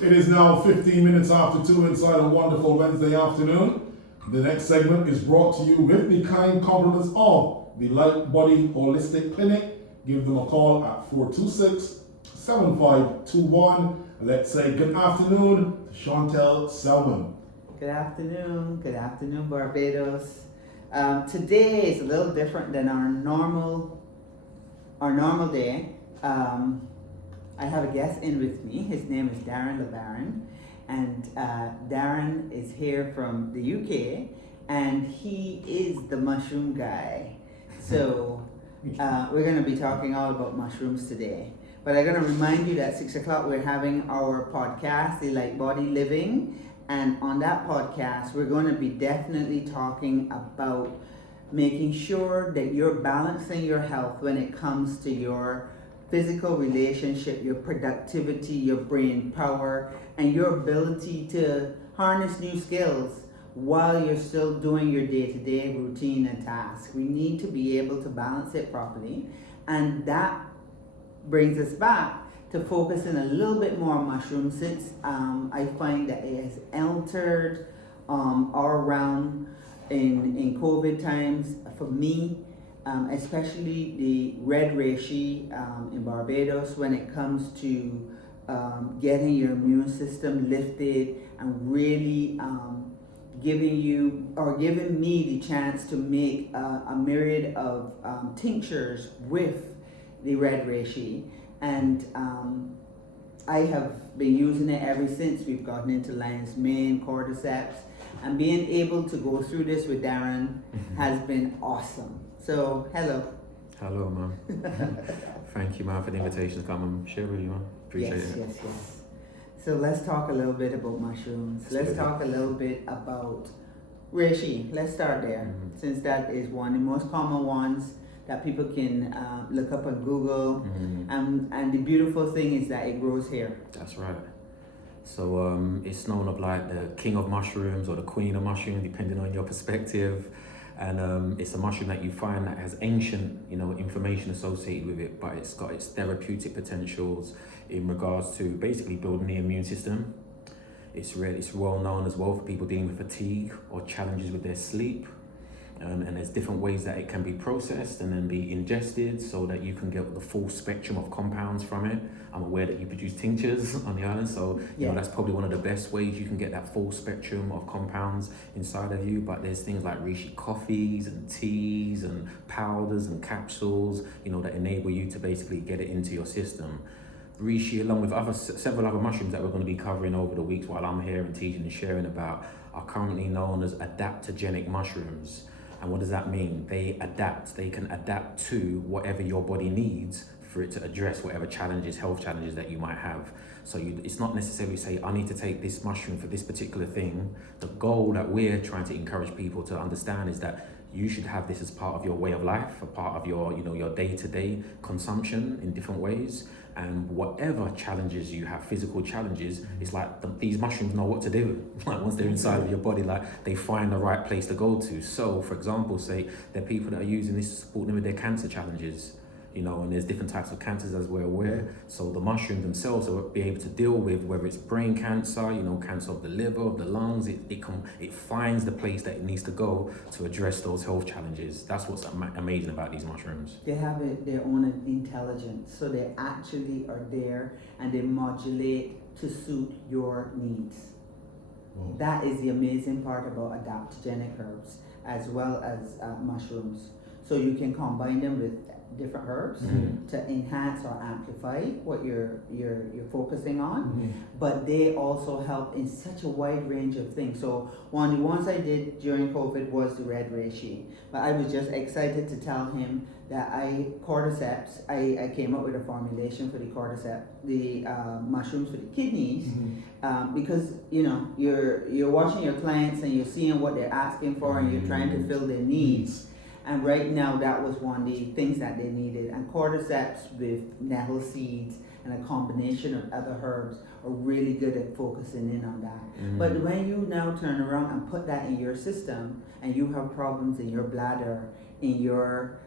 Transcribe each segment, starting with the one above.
It is now 15 minutes after 2 inside a wonderful Wednesday afternoon. The next segment is brought to you with the kind compliments of the Light Body Wholistic Clinic. Give them a call at 426-7521. Let's say good afternoon to Chantel Selman. Good afternoon, Barbados. Today is a little different than our normal day. I have a guest in with me. His name is Darren LeBaron, and Darren is here from the UK, and he is the mushroom guy. So we're going to be talking all about mushrooms today. But I'm going to remind you that 6 o'clock we're having our podcast, The Light Body Living. And on that podcast, we're going to be definitely talking about making sure that you're balancing your health when it comes to your physical relationship, your productivity, your brain power, and your ability to harness new skills while you're still doing your day-to-day routine and tasks. We need to be able to balance it properly. And that brings us back to focusing a little bit more on mushrooms, since I find that it has altered our realm in COVID times for me, especially the Red Reishi in Barbados, when it comes to getting your immune system lifted and really giving me the chance to make a myriad of tinctures with the Red Reishi. And I have been using it ever since we've gotten into lion's mane, cordyceps, and being able to go through this with Darren has been awesome. So, hello. Hello, man. Thank you, man, for the invitation to come and share with you, man. Appreciate it. Yes. So let's talk a little bit about mushrooms. Let's talk a little bit about reishi. Let's start there, since that is one of the most common ones that people can look up on Google. And the beautiful thing is that it grows here. That's right. So it's known of like the king of mushrooms or the queen of mushrooms, depending on your perspective. And it's a mushroom that you find that has ancient, information associated with it, but it's got its therapeutic potentials in regards to basically building the immune system. It's well known as well for people dealing with fatigue or challenges with their sleep. And there's different ways that it can be processed and then be ingested so that you can get the full spectrum of compounds from it. I'm aware that you produce tinctures on the island, so that's probably one of the best ways you can get that full spectrum of compounds inside of you. But there's things like reishi coffees and teas and powders and capsules, that enable you to basically get it into your system. Reishi, along with several other mushrooms that we're going to be covering over the weeks while I'm here and teaching and sharing about, are currently known as adaptogenic mushrooms. And what does that mean? They can adapt to whatever your body needs for it to address whatever health challenges that you might have. So it's not necessarily say, I need to take this mushroom for this particular thing. The goal that we're trying to encourage people to understand is that you should have this as part of your way of life, a part of your day-to-day consumption in different ways. And whatever challenges you have, physical challenges, it's like these mushrooms know what to do. Like once they're inside of your body, like they find the right place to go to. So, for example, say there are people that are using this to support them with their cancer challenges. And there's different types of cancers as we're aware. So the mushrooms themselves will be able to deal with whether it's brain cancer, cancer of the liver, of the lungs. It finds the place that it needs to go to address those health challenges. That's what's amazing about these mushrooms. They have their own intelligence, so they actually are there and they modulate to suit your needs. Whoa. That is the amazing part about adaptogenic herbs as well as mushrooms. So you can combine them with different herbs to enhance or amplify what you're focusing on, but they also help in such a wide range of things. So one of the ones I did during COVID was the Red Reishi, but I was just excited to tell him that cordyceps, I came up with a formulation for the cordyceps, the mushrooms for the kidneys, because you're watching your clients and you're seeing what they're asking for and you're trying to fill their needs. And right now, that was one of the things that they needed. And cordyceps with nettle seeds and a combination of other herbs are really good at focusing in on that. But when you now turn around and put that in your system, and you have problems in your bladder, in your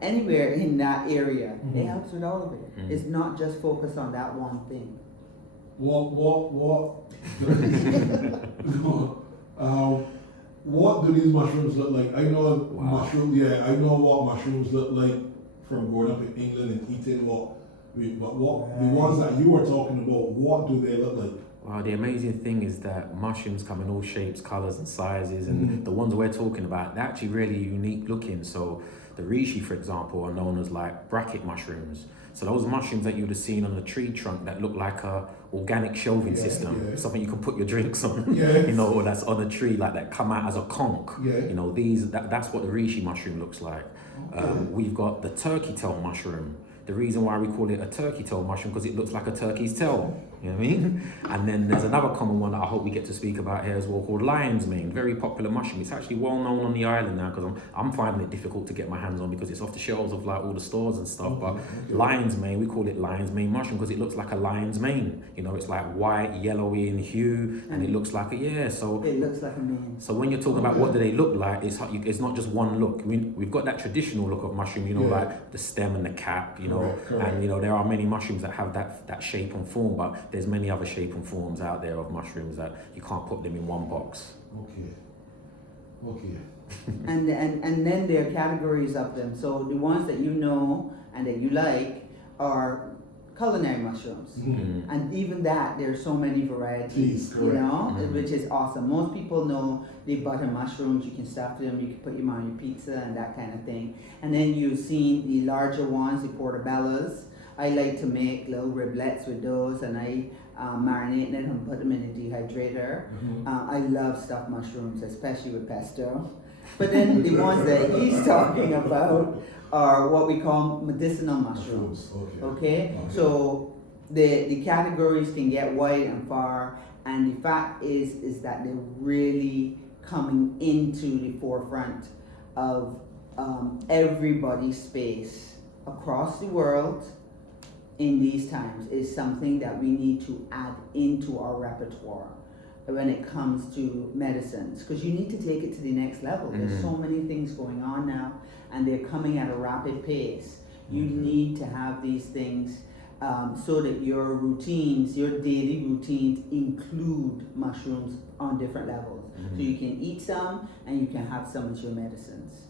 anywhere in that area, it helps with all of it. It's not just focused on that one thing. What do these mushrooms look like? I know Wow. I know what mushrooms look like from growing up in England and eating but what the ones that you were talking about, what do they look like? Wow, the amazing thing is that mushrooms come in all shapes, colours and sizes, and the ones we're talking about, they're actually really unique looking. So the reishi, for example, are known as like bracket mushrooms. So those mushrooms that you would have seen on the tree trunk that look like a organic shelving system, something you can put your drinks on, you know, or that's on a tree like that come out as a conch. You know, that's what the reishi mushroom looks like. We've got the turkey tail mushroom. The reason why we call it a turkey tail mushroom because it looks like a turkey's tail, you know what I mean? And then there's another common one that I hope we get to speak about here as well called lion's mane, very popular mushroom. It's actually well known on the island now because I'm finding it difficult to get my hands on because it's off the shelves of like all the stores and stuff. But lion's mane, we call it lion's mane mushroom because it looks like a lion's mane. You know, it's like white, yellowy in hue, and it looks like so it looks like a mane. So when you're talking about what do they look like, it's not just one look. I mean, we've got that traditional look of mushroom, you know, like the stem and the cap, you know, and you know there are many mushrooms that have that shape and form, but there's many other shape and forms out there of mushrooms that you can't put them in one box. Okay. and then there are categories of them. So the ones that you know and that you like are culinary mushrooms, and even that there's so many varieties, you know, which is awesome. Most people know the butter mushrooms. You can stuff them, you can put them on your pizza and that kind of thing. And then you've seen the larger ones, the portobellos. I like to make little riblets with those, and I marinate them and put them in a dehydrator. I love stuffed mushrooms, especially with pesto. But then the ones that he's talking about are what we call medicinal mushrooms. Okay? So the categories can get wide and far, and the fact is that they're really coming into the forefront of everybody's space across the world in these times. Is something that we need to add into our repertoire when it comes to medicines, because you need to take it to the next level. There's so many things going on now, and they're coming at a rapid pace. You need to have these things so that your routines, your daily routines, include mushrooms on different levels. So you can eat some and you can have some as your medicines.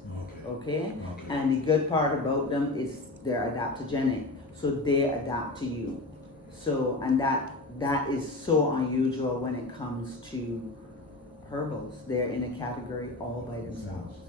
Okay? And the good part about them is they're adaptogenic, so they adapt to you. So, and that is so unusual when it comes to herbals. They're in a category all by themselves.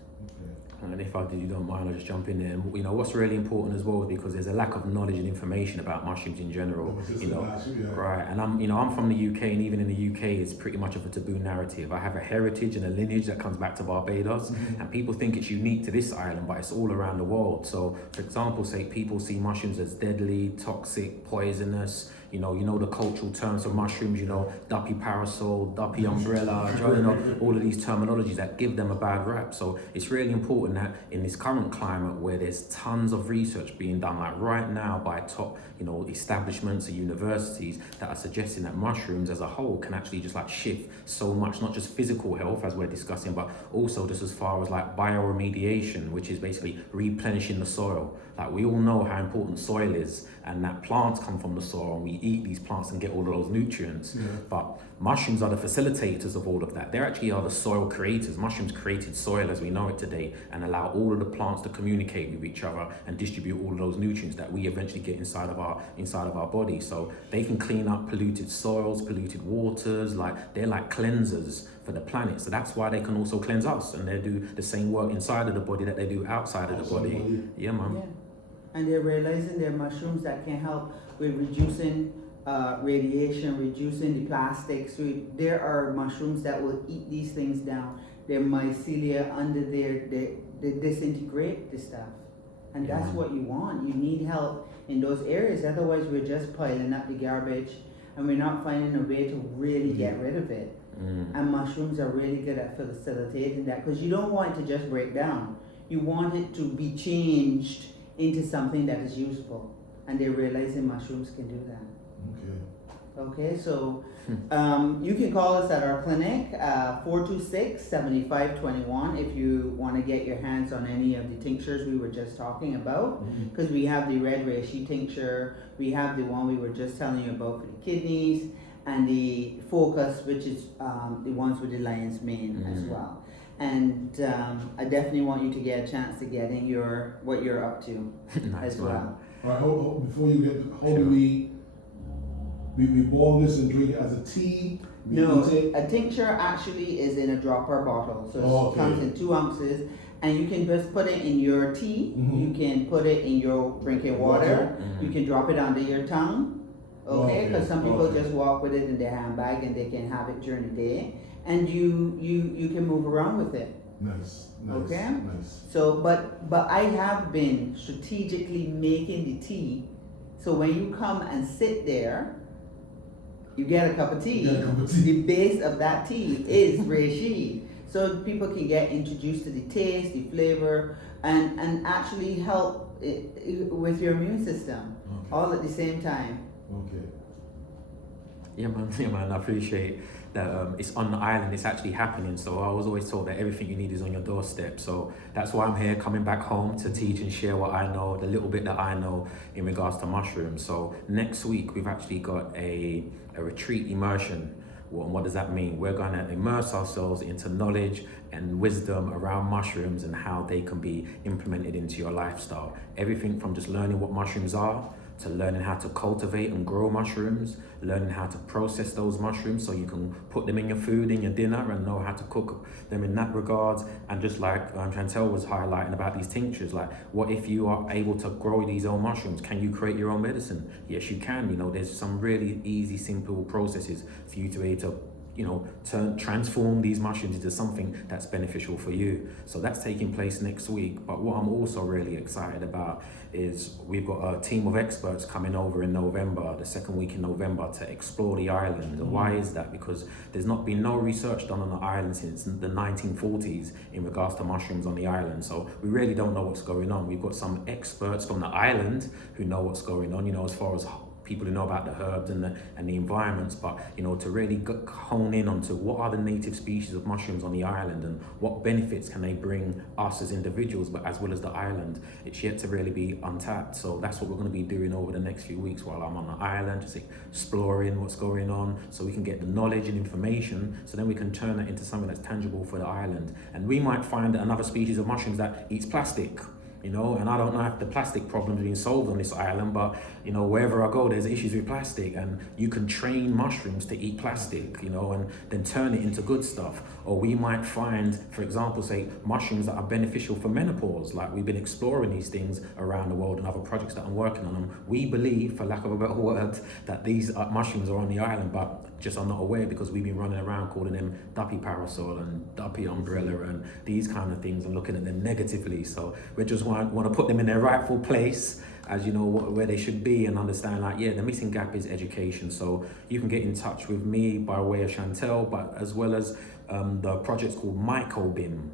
And if you don't mind, I'll just jump in there. You know, what's really important as well is because there's a lack of knowledge and information about mushrooms in general. You know, right? And I'm from the UK, and even in the UK, it's pretty much of a taboo narrative. I have a heritage and a lineage that comes back to Barbados, and people think it's unique to this island, but it's all around the world. So, for example, say people see mushrooms as deadly, toxic, poisonous. You know the cultural terms for mushrooms, you know, duppy parasol, duppy umbrella, you know, all of these terminologies that give them a bad rap. So it's really important that in this current climate where there's tons of research being done, like right now by top, you know, establishments and universities that are suggesting that mushrooms as a whole can actually just like shift so much, not just physical health as we're discussing, but also just as far as like bioremediation, which is basically replenishing the soil. Like we all know how important soil is, and that plants come from the soil, and we eat these plants and get all of those nutrients. But mushrooms are the facilitators of all of that. They actually are the soil creators. Mushrooms created soil as we know it today and allow all of the plants to communicate with each other and distribute all of those nutrients that we eventually get inside of our body. So they can clean up polluted soils, polluted waters, like they're like cleansers for the planet. So that's why they can also cleanse us, and they do the same work inside of the body that they do outside of the body. Yeah, man. Yeah. And they're realizing there are mushrooms that can help with reducing radiation, reducing the plastics. So there are mushrooms that will eat these things down. Their mycelia under there, they disintegrate the stuff. And that's what you want. You need help in those areas. Otherwise, we're just piling up the garbage and we're not finding a way to really get rid of it. And mushrooms are really good at facilitating that, because you don't want it to just break down. You want it to be changed into something that is useful, and they're realizing mushrooms can do that. Okay, so you can call us at our clinic, 426-7521, if you want to get your hands on any of the tinctures we were just talking about, because we have the Red Reishi tincture, we have the one we were just telling you about for the kidneys, and the focus, which is the ones with the lion's mane as well. And I definitely want you to get a chance to get in what you're up to Nice, as well. All right, before you get, how do we boil this and drink it as a tea? We No, eat it? a tincture actually is in a dropper bottle, so Okay. it comes in 2 ounces, and you can just put it in your tea. You can put it in your drinking water. You can drop it under your tongue. Okay, because some people just walk with it in their handbag and they can have it during the day, and you can move around with it. Nice. Okay. Nice. So, but I have been strategically making the tea, so when you come and sit there, you get a cup of tea. You get a cup of tea. The base of that tea is reishi, so people can get introduced to the taste, the flavor, and actually help with your immune system, all at the same time. Okay. Yeah, man, I appreciate that it's on the island, it's actually happening. So I was always told that everything you need is on your doorstep. So that's why I'm here, coming back home to teach and share what I know, the little bit that I know in regards to mushrooms. So next week, we've actually got a retreat immersion. Well, what does that mean? We're going to immerse ourselves into knowledge and wisdom around mushrooms and how they can be implemented into your lifestyle. Everything from just learning what mushrooms are, to learning how to cultivate and grow mushrooms, learning how to process those mushrooms so you can put them in your food, in your dinner, and know how to cook them in that regards. And just like Chantel was highlighting about these tinctures, like what if you are able to grow these own mushrooms? Can you create your own medicine? Yes, you can. You know, there's some really easy, simple processes for you to be able to, you know, transform these mushrooms into something that's beneficial for you. So that's taking place next week. But what I'm also really excited about is we've got a team of experts coming over in November, the second week in November, to explore the island. And why is that? Because there's not been no research done on the island since the 1940s in regards to mushrooms on the island. So we really don't know what's going on. We've got some experts from the island who know what's going on, you know, as far as people who know about the herbs and the environments, but you know, to really hone in onto what are the native species of mushrooms on the island and what benefits can they bring us as individuals, but as well as the island. It's yet to really be untapped. So that's what we're going to be doing over the next few weeks while I'm on the island, just exploring what's going on, so we can get the knowledge and information, so then we can turn that into something that's tangible for the island. And we might find another species of mushrooms that eats plastic. You know, and I don't know if the plastic problem's being solved on this island, but you know, wherever I go, there's issues with plastic, and you can train mushrooms to eat plastic, you know, and then turn it into good stuff. Or we might find, for example, say mushrooms that are beneficial for menopause. Like, we've been exploring these things around the world and other projects that I'm working on them. We believe, for lack of a better word, that these mushrooms are on the island, but just are not aware, because we've been running around calling them duppy parasol and duppy umbrella and these kind of things, and looking at them negatively. So we just want to put them in their rightful place, as you know, where they should be, and understand, like, yeah, the missing gap is education. So you can get in touch with me by way of Chantel, but as well as the project's called MycoBIM.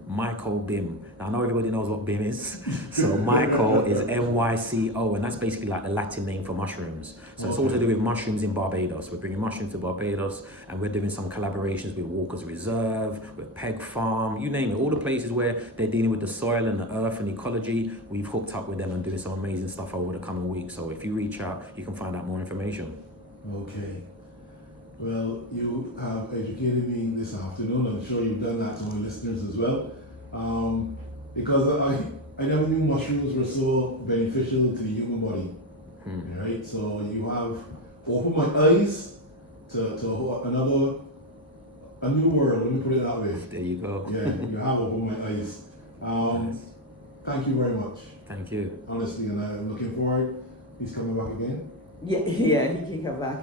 Now, I know everybody knows what BIM is. So Myco is MYCO, and that's basically like the Latin name for mushrooms. So it's all to do with mushrooms in Barbados. We're bringing mushrooms to Barbados, and we're doing some collaborations with Walker's Reserve, with Peg Farm, you name it. All the places where they're dealing with the soil and the earth and ecology, we've hooked up with them and doing some amazing stuff over the coming weeks. So if you reach out, you can find out more information. Okay. Well, you have educated me this afternoon. I'm sure you've done that to my listeners as well. Because I never knew mushrooms were so beneficial to the human body. Right? So you have opened my eyes to a new world, let me put it that way. There you go. Yeah, you have opened my eyes. Thank you very much. Thank you. Honestly, and I'm looking forward. He's coming back again. Yeah, he can come back.